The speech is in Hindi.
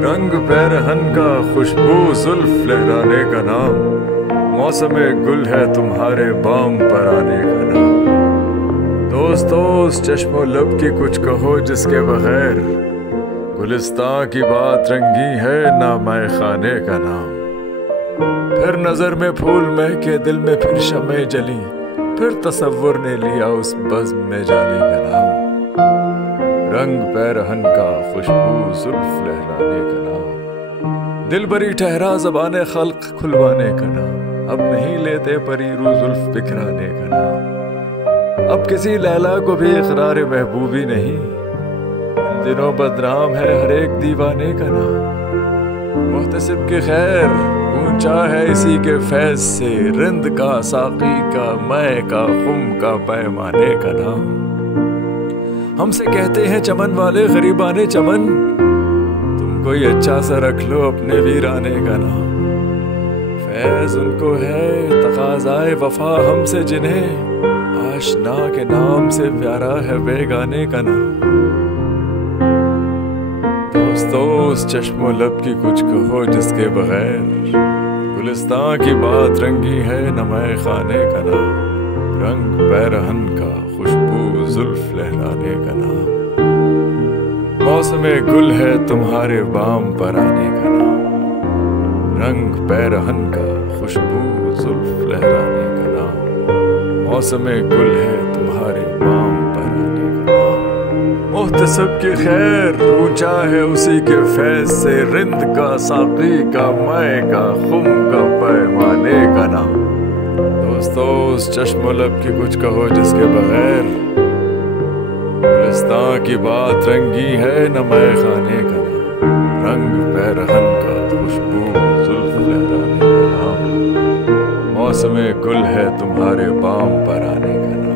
रंग पैरहन का खुशबू जुल्फ लहराने का नाम, मौसम गुल है तुम्हारे बाम पर आने का नाम। दोस्तों उस चश्मो लब की कुछ कहो जिसके बगैर गुलिस्तां की बात रंगी है ना मैं खाने का नाम। फिर नजर में फूल महके दिल में फिर शमे जली, फिर तसव्वुर ने लिया उस बज़्म में जाने का नाम। रंग पैरहन का खुशबू जुल्फ लहराने का नाम, दिल बरी ठहरा ज़बाने खल्क खुलवाने का नाम। अब नहीं लेते परी रू जुल्फ बिखराने का नाम। अब किसी लैला को भी इकरार महबूबी नहीं, इन दिनों बदनाम है हर एक दीवाने का नाम। मुहतसिब की खैर ऊंचा है इसी के फैज से, रिंद का साकी का मैं का खुम का पैमाने का नाम। हमसे कहते हैं चमन वाले गरीबाने चमन, तुम कोई अच्छा सा रख लो अपने वीराने का नाम। फैज उनको है तकाज़ाए वफा हमसे जिन्हें आशना के नाम से प्यारा है बेगाने का नाम। दोस्तों उस चश्मो लब की कुछ कहो जिसके बगैर गुलिस्तां की बात रंगी है न मैं खाने का नाम। रंग पैरहन का खुशबू जुल्फ लहराने का नाम, मौसम गुल है तुम्हारे बाम पर आने का नाम। रंग पैरहन का खुशबू जुल्फ लहराने का नाम, मौसम गुल है तुम्हारे बाम पर आने का नाम। मुहतसिब की खैर ऊंचा है उसी के फैज से, रिंद का साकी का मैं का खुम का पैमाने का नाम। दोस्तों उस चश्मो लब की कुछ कहो जिसके बगैर गुलिस्तां की बात रंगी है न मैं खाने का नाम। रंग पैरहन का खुशबू जुल्फ लहराने का नाम, मौसम गुल है तुम्हारे बाम पर आने का नाम।